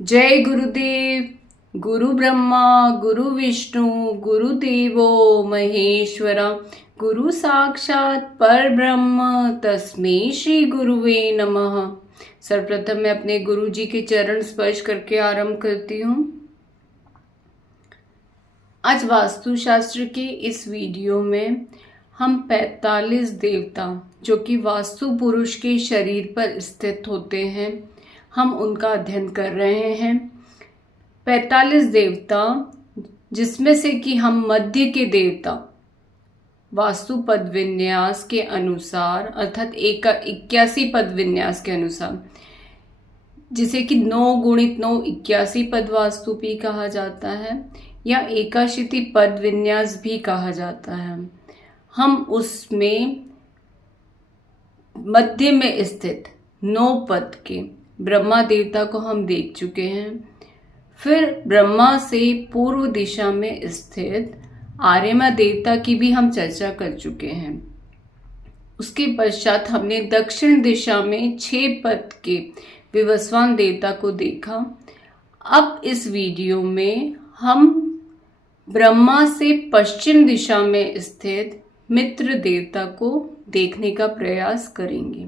जय गुरुदेव। गुरु ब्रह्मा गुरु विष्णु गुरुदेवो महेश्वरा, गुरु साक्षात पर ब्रह्म तस्मै श्री गुरुवे नमः। सर्वप्रथम मैं अपने गुरु जी के चरण स्पर्श करके आरंभ करती हूँ। आज वास्तुशास्त्र के इस वीडियो में हम 45 देवता जो कि वास्तु पुरुष के शरीर पर स्थित होते हैं, हम उनका अध्ययन कर रहे हैं। 45 देवता जिसमें से कि हम मध्य के देवता वास्तु पद विन्यास के अनुसार अर्थात 81 पद विन्यास के अनुसार, जिसे कि 9 गुणित 9 81 पद वास्तु भी कहा जाता है या एकाशीति पद विन्यास भी कहा जाता है, हम उसमें मध्य में स्थित 9 पद के ब्रह्मा देवता को हम देख चुके हैं। फिर ब्रह्मा से पूर्व दिशा में स्थित आर्यमा देवता की भी हम चर्चा कर चुके हैं। उसके पश्चात हमने दक्षिण दिशा में 6 पद के विवस्वान देवता को देखा। अब इस वीडियो में हम ब्रह्मा से पश्चिम दिशा में स्थित मित्र देवता को देखने का प्रयास करेंगे।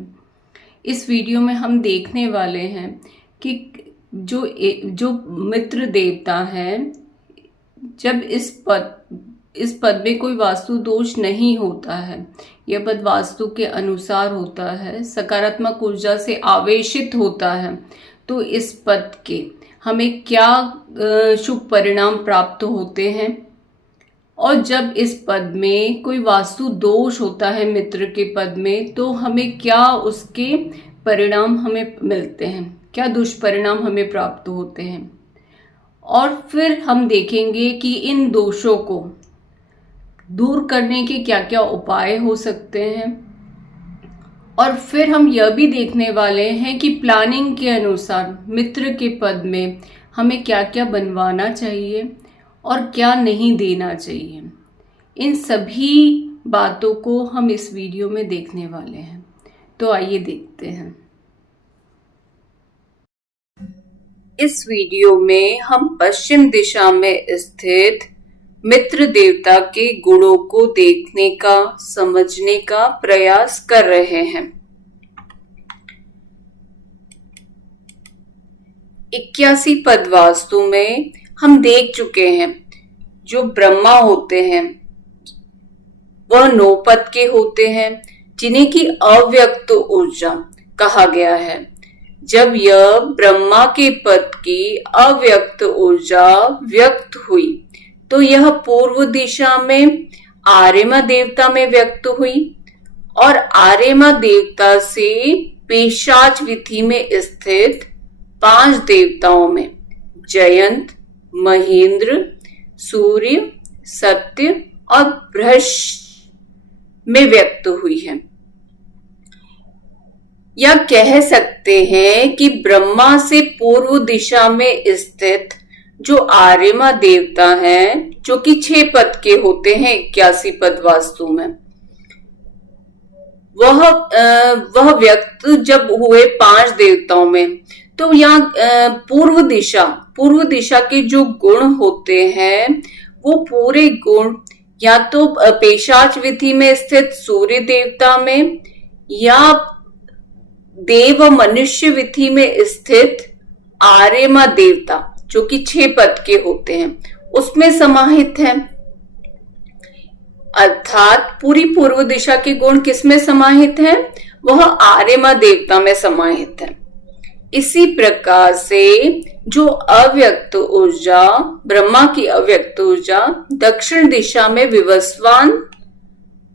इस वीडियो में हम देखने वाले हैं कि जो मित्र देवता है, जब इस पद में कोई वास्तु दोष नहीं होता है, यह पद वास्तु के अनुसार होता है, सकारात्मक ऊर्जा से आवेशित होता है, तो इस पद के हमें क्या शुभ परिणाम प्राप्त होते हैं। और जब इस पद में कोई वास्तु दोष होता है मित्र के पद में, तो हमें क्या उसके परिणाम हमें मिलते हैं, क्या दुष्परिणाम हमें प्राप्त होते हैं। और फिर हम देखेंगे कि इन दोषों को दूर करने के क्या क्या उपाय हो सकते हैं। और फिर हम यह भी देखने वाले हैं कि प्लानिंग के अनुसार मित्र के पद में हमें क्या क्या बनवाना चाहिए और क्या नहीं देना चाहिए। इन सभी बातों को हम इस वीडियो में देखने वाले हैं, तो आइए देखते हैं। इस वीडियो में हम पश्चिम दिशा में स्थित मित्र देवता के गुणों को देखने का, समझने का प्रयास कर रहे हैं। 81 पद वास्तु में हम देख चुके हैं, जो ब्रह्मा होते हैं वह 9 पद के होते हैं, जिन्हें की अव्यक्त ऊर्जा कहा गया है। जब यह ब्रह्मा के पद की अव्यक्त ऊर्जा व्यक्त हुई, तो यह पूर्व दिशा में आर्यमा देवता में व्यक्त हुई और आर्यमा देवता से पेशाच विधि में स्थित 5 देवताओं में जयंत, महेंद्र, सूर्य, सत्य और बृहस्पति में व्यक्त हुई है। या कह सकते हैं कि ब्रह्मा से पूर्व दिशा में स्थित जो आर्यमा देवता हैं, जो कि 6 पद के होते हैं 81 पद वास्तु में, वह व्यक्त जब हुए 5 देवताओं में, तो यहाँ पूर्व दिशा के जो गुण होते हैं, वो पूरे गुण या तो पेशाच विधि में स्थित सूर्य देवता में या देव मनुष्य विधि में स्थित आर्यमा देवता जो कि 6 पद के होते हैं, उसमें समाहित है। अर्थात पूरी पूर्व दिशा के गुण किसमें समाहित है? वह आर्यमा देवता में समाहित है। इसी प्रकार से जो अव्यक्त ऊर्जा, ब्रह्मा की अव्यक्त ऊर्जा दक्षिण दिशा में विवस्वान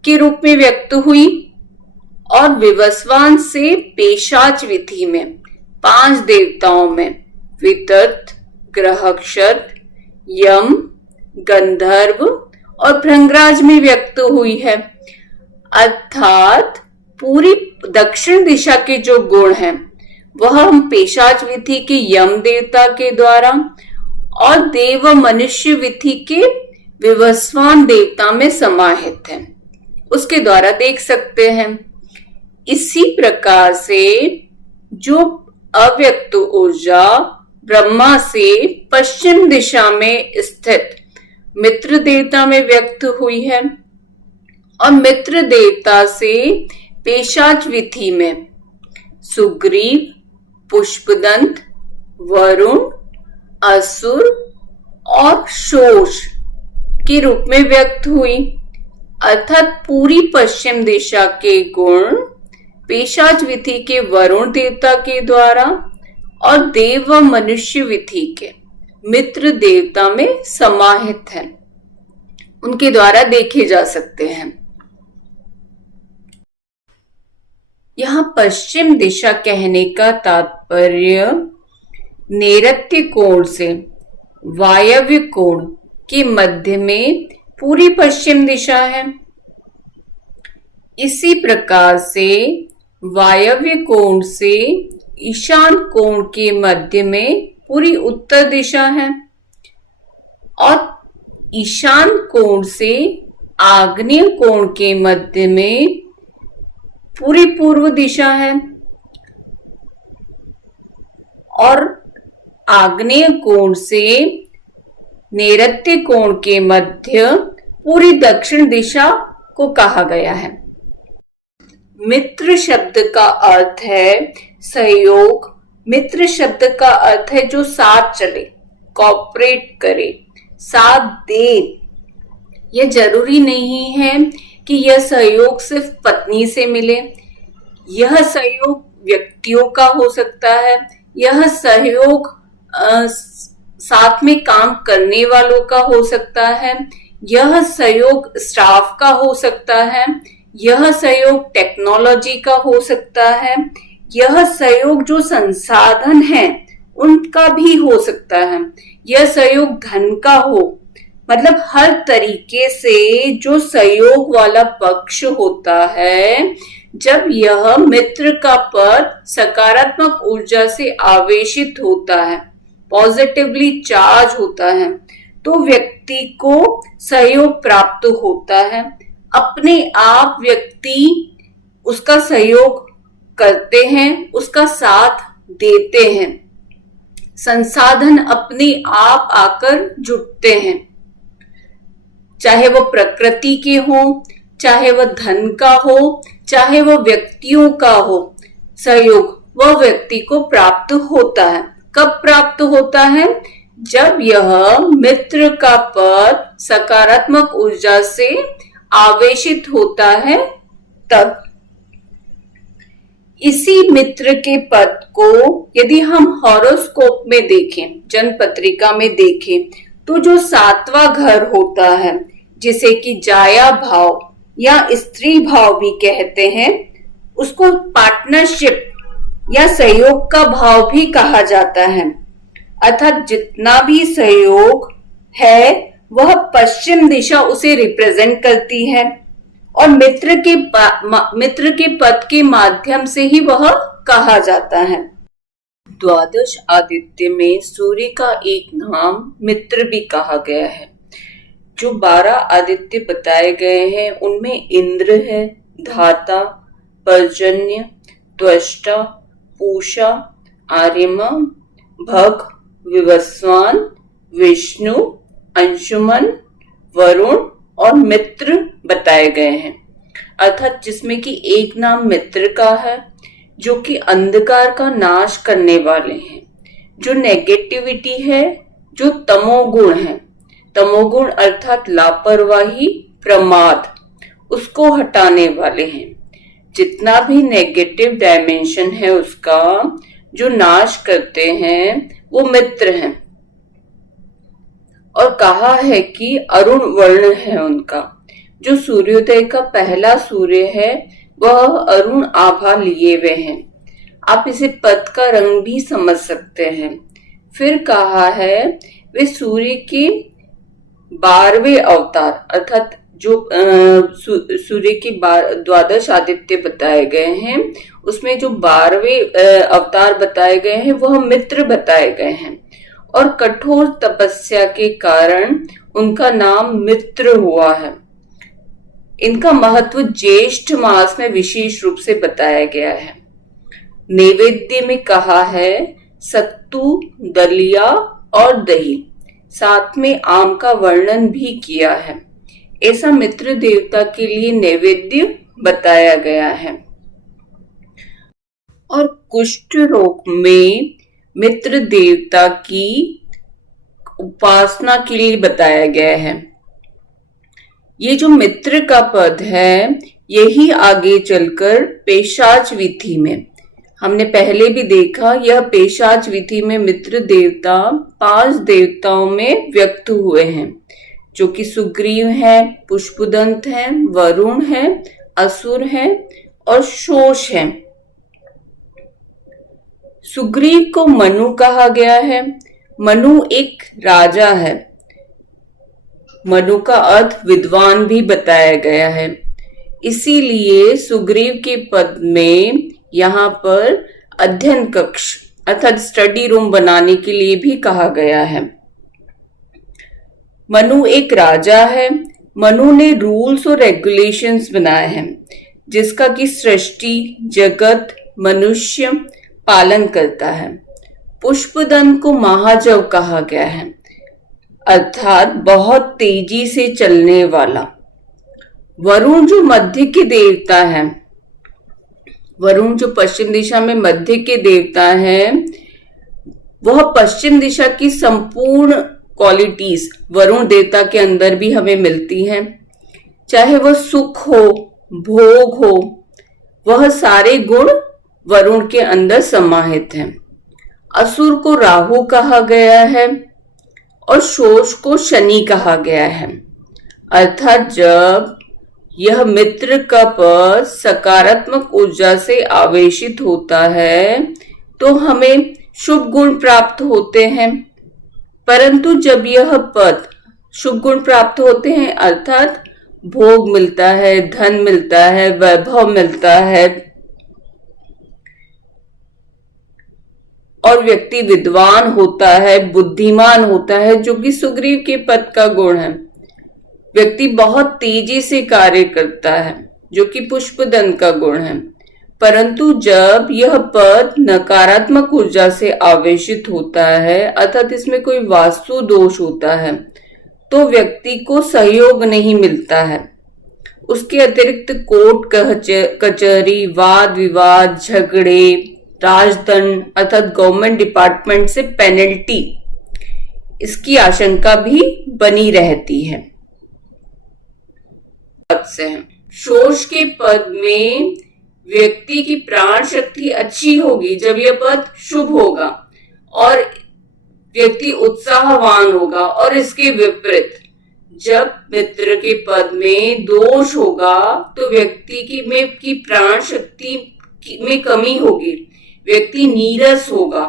के रूप में व्यक्त हुई और विवस्वान से पेशाच विधि में 5 देवताओं में वितर्त, ग्रहक्षत, यम, गंधर्व और भृंगराज में व्यक्त हुई है। अर्थात पूरी दक्षिण दिशा के जो गुण हैं, वह हम पेशाच विधि के यम देवता के द्वारा और देव मनुष्य विधि के विवस्वान देवता में समाहित है, उसके द्वारा देख सकते हैं। इसी प्रकार से जो अव्यक्त ऊर्जा ब्रह्मा से पश्चिम दिशा में स्थित मित्र देवता में व्यक्त हुई है और मित्र देवता से पेशाच विधि में सुग्रीव, पुष्पदंत, वरुण, असुर और शोष के रूप में व्यक्त हुई। अर्थात पूरी पश्चिम दिशा के गुण पेशाच विधि के वरुण देवता के द्वारा और देव व मनुष्य विधि के मित्र देवता में समाहित है, उनके द्वारा देखे जा सकते हैं। यहाँ पश्चिम दिशा कहने का तात्पर्य नैऋत्य कोण से वायव्य कोण के मध्य में पूरी पश्चिम दिशा है। इसी प्रकार से वायव्य कोण से ईशान कोण के मध्य में पूरी उत्तर दिशा है और ईशान कोण से आग्नेय कोण के मध्य में पूरी पूर्व दिशा है और आग्नेय कोण से नैऋत्य कोण के मध्य पूरी दक्षिण दिशा को कहा गया है। मित्र शब्द का अर्थ है सहयोग। मित्र शब्द का अर्थ है जो साथ चले, कॉपरेट करे, साथ दे। यह जरूरी नहीं है कि यह सहयोग सिर्फ पत्नी से मिले, यह सहयोग व्यक्तियों का हो सकता है, यह सहयोग साथ में काम करने वालों का हो सकता है, यह सहयोग स्टाफ का हो सकता है, यह सहयोग टेक्नोलॉजी का हो सकता है, यह सहयोग जो संसाधन है उनका भी हो सकता है, यह सहयोग धन का हो। मतलब हर तरीके से जो सहयोग वाला पक्ष होता है, जब यह मित्र का पद सकारात्मक ऊर्जा से आवेशित होता है, पॉजिटिवली चार्ज होता है, तो व्यक्ति को सहयोग प्राप्त होता है। अपने आप व्यक्ति उसका सहयोग करते हैं, उसका साथ देते हैं, संसाधन अपने आप आकर जुटते हैं, चाहे वो प्रकृति के हो, चाहे वह धन का हो, चाहे वह व्यक्तियों का हो। सहयोग वह व्यक्ति को प्राप्त होता है। कब प्राप्त होता है? जब यह मित्र का पद सकारात्मक ऊर्जा से आवेशित होता है तब। इसी मित्र के पद को यदि हम हॉरोस्कोप में देखें, जन्म पत्रिका में देखें, तो जो 7वां घर होता है, जिसे कि जाया भाव या स्त्री भाव भी कहते हैं, उसको पार्टनरशिप या सहयोग का भाव भी कहा जाता है। अर्थात जितना भी सहयोग है वह पश्चिम दिशा उसे रिप्रेजेंट करती है और मित्र के पद के माध्यम से ही वह कहा जाता है। द्वादश आदित्य में सूर्य का एक नाम मित्र भी कहा गया है। जो 12 आदित्य बताए गए हैं उनमें इंद्र है, धाता, पर्जन्य, त्वष्टा, पूषा, आर्यमा, भग, विवस्वान, विष्णु, अंशुमन, वरुण और मित्र बताए गए हैं। अर्थात जिसमें कि एक नाम मित्र का है जो कि अंधकार का नाश करने वाले हैं, जो नेगेटिविटी है, जो तमोगुण है, तमोगुण अर्थात लापरवाही, प्रमाद, उसको हटाने वाले हैं। जितना भी नेगेटिव डायमेंशन है उसका जो नाश करते हैं वो मित्र हैं। और कहा है कि अरुण वर्ण है उनका। जो सूर्योदय का पहला सूर्य है वह अरुण आभा लिए हुए हैं। आप इसे पद का रंग भी समझ सकते हैं। फिर कहा है वे सूर्य के 12वें अवतार, अर्थात जो सूर्य के 12 आदित्य बताए गए हैं उसमें जो 12वें अवतार बताए गए हैं वह मित्र बताए गए हैं और कठोर तपस्या के कारण उनका नाम मित्र हुआ है। इनका महत्व ज्येष्ठ मास में विशेष रूप से बताया गया है। नैवेद्य में कहा है सत्तू, दलिया और दही, साथ में आम का वर्णन भी किया है। ऐसा मित्र देवता के लिए नैवेद्य बताया गया है। और कुष्ठ रोग में मित्र देवता की उपासना के लिए बताया गया है। ये जो मित्र का पद है, यही आगे चलकर पेशाच विधि में, हमने पहले भी देखा, यह पेशाच विधि में मित्र देवता 5 देवताओं में व्यक्त हुए हैं, जो कि सुग्रीव है, पुष्पदंत है, वरुण है, असुर है और शोष है। सुग्रीव को मनु कहा गया है। मनु एक राजा है। मनु का अर्थ विद्वान भी बताया गया है। इसीलिए सुग्रीव के पद में यहाँ पर अध्ययन कक्ष अर्थात स्टडी रूम बनाने के लिए भी कहा गया है। मनु एक राजा है। मनु ने रूल्स और रेगुलेशंस बनाए हैं, जिसका कि सृष्टि, जगत, मनुष्य पालन करता है। पुष्पदंत को महाजव कहा गया है, अर्थात बहुत तेजी से चलने वाला। वरुण जो मध्य के देवता है, वरुण जो पश्चिम दिशा में मध्य के देवता है, वह पश्चिम दिशा की संपूर्ण क्वालिटीज वरुण देवता के अंदर भी हमें मिलती हैं। चाहे वह सुख हो, भोग हो, वह सारे गुण वरुण के अंदर समाहित हैं। असुर को राहु कहा गया है और शोष को शनि कहा गया है। अर्थात जब यह मित्र का पद सकारात्मक ऊर्जा से आवेशित होता है तो हमें शुभ गुण प्राप्त होते हैं, परंतु जब यह पद शुभ गुण प्राप्त होते हैं अर्थात भोग मिलता है, धन मिलता है, वैभव मिलता है और व्यक्ति विद्वान होता है, बुद्धिमान होता है, जो कि सुग्रीव के पद का गुण है। व्यक्ति बहुत तेजी से कार्य करता है, जो कि पुष्पदंत का गुण है। परंतु जब यह पद नकारात्मक ऊर्जा से आवेशित होता है अर्थात इसमें कोई वास्तु दोष होता है, तो व्यक्ति को सहयोग नहीं मिलता है। उसके अतिरिक्त कोर्ट कचहरी, वाद विवाद, झगड़े, राजदंड अर्थात गवर्नमेंट डिपार्टमेंट से पेनल्टी, इसकी आशंका भी बनी रहती है। शोष के पद में व्यक्ति की प्राण शक्ति अच्छी होगी जब यह पद शुभ होगा और व्यक्ति उत्साहवान होगा, और इसके विपरीत जब मित्र के पद में दोष होगा तो व्यक्ति की प्राण शक्ति में कमी होगी, व्यक्ति नीरस होगा।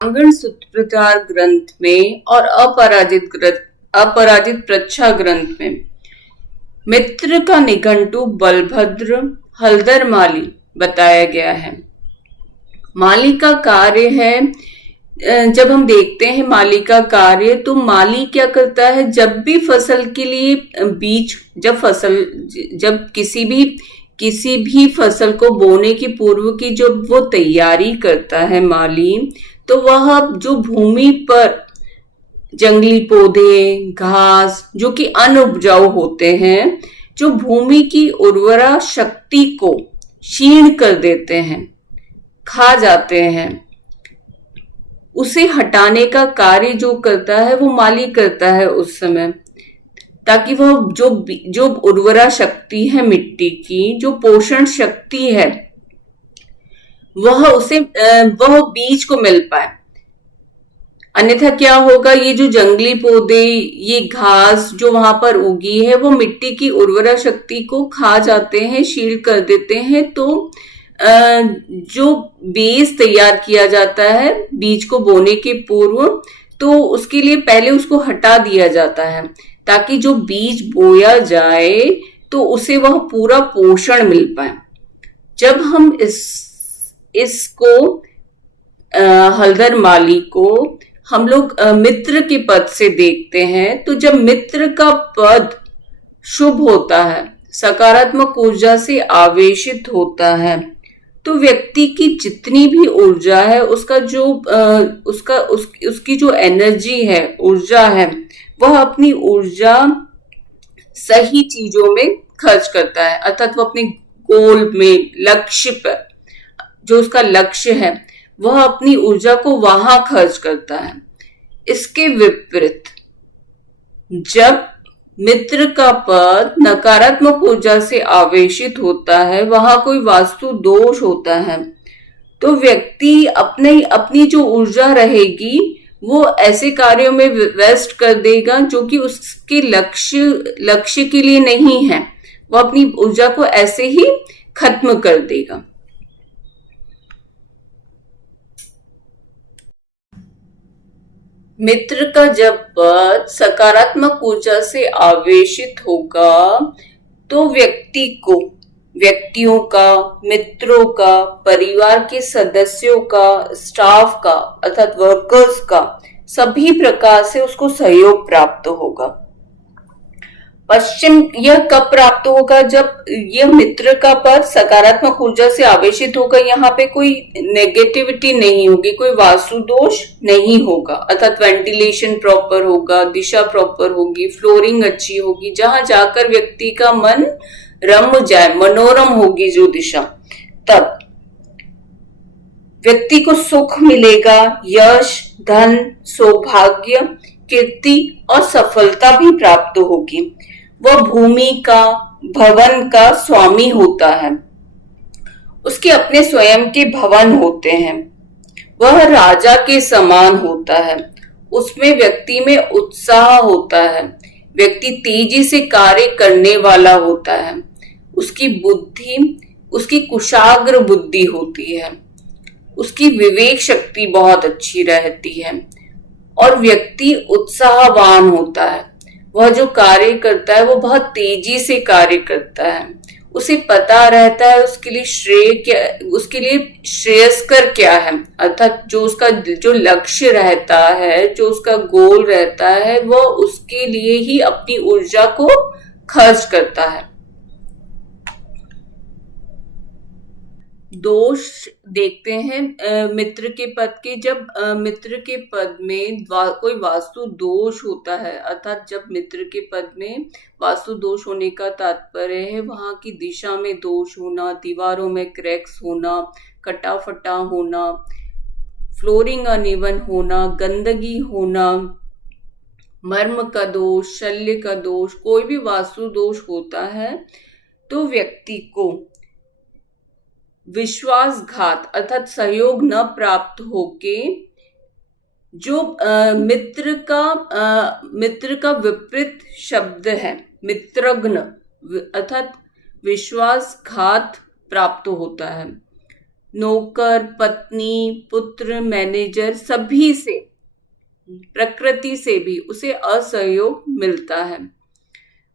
आंगन सूत्रधार ग्रंथ में और अपराजित प्रच्छा ग्रंथ में मित्र का निघंटु बलभद्र हलधर माली बताया गया है। माली का कार्य है, जब हम देखते हैं माली का कार्य, तो माली क्या करता है, जब भी फसल के लिए बीज, जब किसी भी फसल को बोने की पूर्व की जो वो तैयारी करता है माली, तो वह जो भूमि पर जंगली पौधे, घास जो कि अनउपजाऊ होते हैं, जो भूमि की उर्वरा शक्ति को क्षीण कर देते हैं, खा जाते हैं, उसे हटाने का कार्य जो करता है वो माली करता है उस समय, ताकि वह जो उर्वरा शक्ति है मिट्टी की, जो पोषण शक्ति है, वह बीज को मिल पाए। अन्यथा क्या होगा, ये जो जंगली पौधे, ये घास जो वहां पर उगी है, वो मिट्टी की उर्वरा शक्ति को खा जाते हैं, शील कर देते हैं। तो जो बीज तैयार किया जाता है बीज को बोने के पूर्व, तो उसके लिए पहले उसको हटा दिया जाता है, ताकि जो बीज बोया जाए तो उसे वह पूरा पोषण मिल पाए। जब हम इसको हलधर माली को हम लोग मित्र के पद से देखते हैं, तो जब मित्र का पद शुभ होता है, सकारात्मक ऊर्जा से आवेशित होता है, तो व्यक्ति की जितनी भी ऊर्जा है उसका जो उसकी जो एनर्जी है, ऊर्जा है, वह अपनी ऊर्जा सही चीजों में खर्च करता है, अर्थात वो अपने गोल में, लक्ष्य पर, जो उसका लक्ष्य है वह अपनी ऊर्जा को वहां खर्च करता है। इसके विपरीत जब मित्र का पद नकारात्मक ऊर्जा से आवेशित होता है, वहां कोई वास्तु दोष होता है, तो व्यक्ति अपनी जो ऊर्जा रहेगी वो ऐसे कार्यों में वेस्ट कर देगा जो कि उसके लक्ष्य के लिए नहीं है। वो अपनी ऊर्जा को ऐसे ही खत्म कर देगा। मित्र का जब पद सकारात्मक ऊर्जा से आवेशित होगा तो व्यक्तियों का, मित्रों का, परिवार के सदस्यों का, स्टाफ का अर्थात वर्कर्स का सभी प्रकार से उसको सहयोग प्राप्त होगा। पश्चिम यह कब प्राप्त होगा? जब यह मित्र का पद सकारात्मक ऊर्जा से आवेशित होगा, यहाँ पे कोई नेगेटिविटी नहीं होगी, कोई वास्तु दोष नहीं होगा, अर्थात वेंटिलेशन प्रॉपर होगा, दिशा प्रॉपर होगी, फ्लोरिंग अच्छी होगी, जहां जाकर व्यक्ति का मन रम जाए, मनोरम होगी जो दिशा, तब व्यक्ति को सुख मिलेगा, यश, धन, सौभाग्य, कीर्ति और सफलता भी प्राप्त होगी। वह भूमि का, भवन का स्वामी होता है, उसके अपने स्वयं के भवन होते हैं, वह राजा के समान होता है, उसमें व्यक्ति में उत्साह होता है, व्यक्ति तेजी से कार्य करने वाला होता है, उसकी कुशाग्र बुद्धि होती है, उसकी विवेक शक्ति बहुत अच्छी रहती है और व्यक्ति उत्साहवान होता है। वह जो कार्य करता है वो बहुत तेजी से कार्य करता है, उसे पता रहता है उसके लिए श्रेयस्कर क्या है, अर्थात जो उसका जो लक्ष्य रहता है, जो उसका गोल रहता है, वह उसके लिए ही अपनी ऊर्जा को खर्च करता है। दोष देखते हैं मित्र के पद के। जब मित्र के पद में कोई वास्तु दोष होता है, अर्थात जब मित्र के पद में वास्तु दोष होने का तात्पर्य है वहां की दिशा में दोष होना, दीवारों में क्रैक्स होना, कटा फटा होना, फ्लोरिंग अनइवन होना, गंदगी होना, मर्म का दोष, शल्य का दोष, कोई भी वास्तु दोष होता है तो व्यक्ति को विश्वासघात अर्थात सहयोग न प्राप्त होके जो मित्र का विपरीत शब्द है मित्रघ्न, अर्थात विश्वासघात प्राप्त होता है। नौकर, पत्नी, पुत्र, मैनेजर सभी से, प्रकृति से भी उसे असहयोग मिलता है।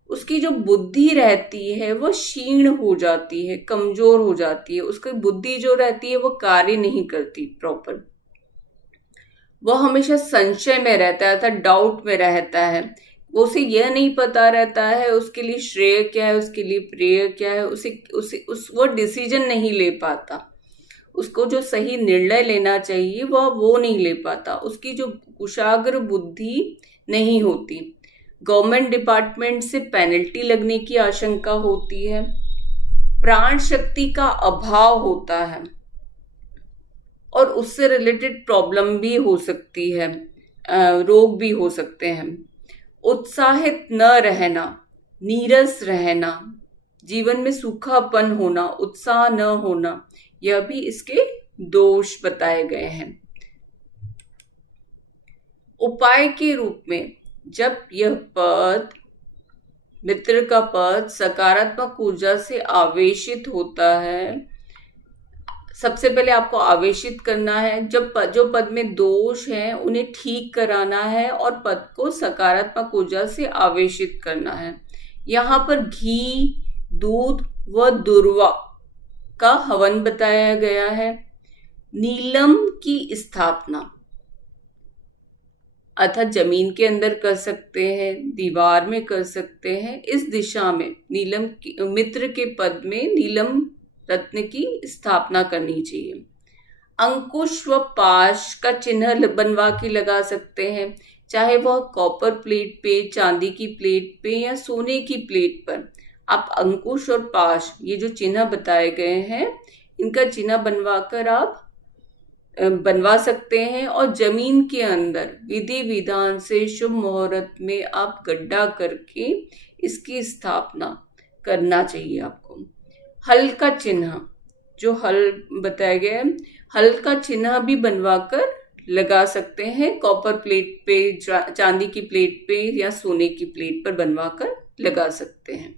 उसकी जो बुद्धि रहती है वो क्षीण हो जाती है, कमजोर हो जाती है, उसकी बुद्धि जो रहती है वो कार्य नहीं करती प्रॉपर, वह हमेशा संशय में रहता है, अर्थात डाउट में रहता है। उसे यह नहीं पता रहता है उसके लिए श्रेय क्या है, उसके लिए प्रेय क्या है, वो डिसीजन नहीं ले पाता, उसको जो सही निर्णय लेना चाहिए वो नहीं ले पाता, उसकी जो कुशाग्र बुद्धि नहीं होती। गवर्नमेंट डिपार्टमेंट से पेनल्टी लगने की आशंका होती है, प्राण शक्ति का अभाव होता है और उससे रिलेटेड प्रॉब्लम भी हो सकती है, रोग भी हो सकते हैं। उत्साहित न रहना, नीरस रहना, जीवन में सूखापन होना, उत्साह न होना, यह भी इसके दोष बताए गए हैं। उपाय के रूप में जब यह पद, मित्र का पद सकारात्मक ऊर्जा से आवेशित होता है, सबसे पहले आपको आवेशित करना है। जो पद में दोष हैं उन्हें ठीक कराना है और पद को सकारात्मक ऊर्जा से आवेशित करना है। यहाँ पर घी, दूध व दुर्वा का हवन बताया गया है। नीलम की स्थापना अर्थात जमीन के अंदर कर सकते हैं, दीवार में कर सकते हैं। इस दिशा में मित्र के पद में नीलम रत्न की स्थापना करनी चाहिए। अंकुश व पाश का चिन्ह बनवा के लगा सकते हैं, चाहे वह कॉपर प्लेट पे, चांदी की प्लेट पे या सोने की प्लेट पर। आप अंकुश और पाश, ये जो चिन्ह बताए गए हैं, इनका चिन्ह बनवा सकते हैं और जमीन के अंदर विधि विधान से शुभ मुहूर्त में आप गड्ढा करके इसकी स्थापना करना चाहिए आपको। हल का चिन्ह, जो हल बताया गया है, हल का चिन्ह भी बनवा कर लगा सकते हैं, कॉपर प्लेट पे, चांदी की प्लेट पे या सोने की प्लेट पर बनवा कर लगा सकते हैं।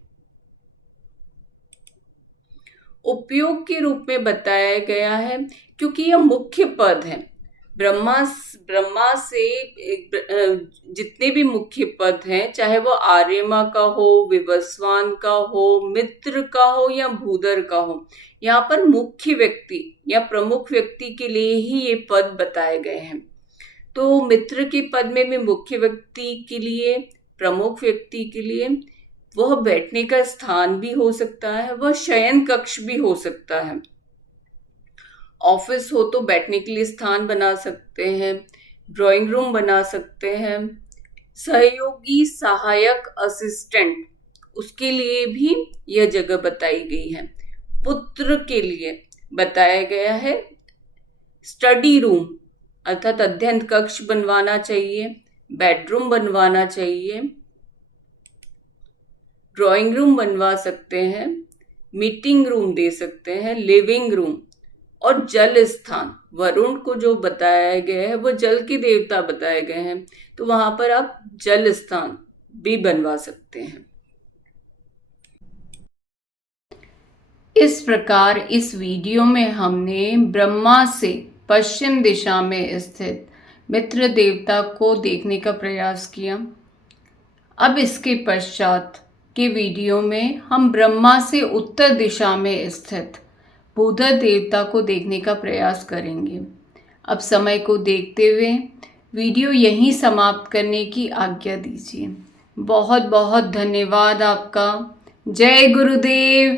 उपयोग के रूप में बताया गया है क्योंकि यह मुख्य पद है। ब्रह्मा से जितने भी मुख्य पद हैं, चाहे वो आर्यमा का हो, विवस्वान का हो, मित्र का हो या भूधर का हो, यहाँ पर मुख्य व्यक्ति या प्रमुख व्यक्ति के लिए ही ये पद बताए गए हैं। तो मित्र के पद में भी मुख्य व्यक्ति के लिए, प्रमुख व्यक्ति के लिए वह बैठने का स्थान भी हो सकता है, वह शयन कक्ष भी हो सकता है। ऑफिस हो तो बैठने के लिए स्थान बना सकते हैं, ड्राइंग रूम बना सकते हैं, सहयोगी, सहायक, असिस्टेंट, उसके लिए भी यह जगह बताई गई है। पुत्र के लिए बताया गया है स्टडी रूम अर्थात अध्ययन कक्ष बनवाना चाहिए, बेडरूम बनवाना चाहिए, ड्राइंग रूम बनवा सकते हैं, मीटिंग रूम दे सकते हैं, लिविंग रूम। और जल स्थान, वरुण को जो बताया गया है वो जल के देवता बताए गए हैं, तो वहां पर आप जल स्थान भी बनवा सकते हैं। इस प्रकार इस वीडियो में हमने ब्रह्मा से पश्चिम दिशा में स्थित मित्र देवता को देखने का प्रयास किया। अब इसके पश्चात के वीडियो में हम ब्रह्मा से उत्तर दिशा में स्थित भूधर देवता को देखने का प्रयास करेंगे। अब समय को देखते हुए वीडियो यहीं समाप्त करने की आज्ञा दीजिए। बहुत बहुत धन्यवाद आपका। जय गुरुदेव।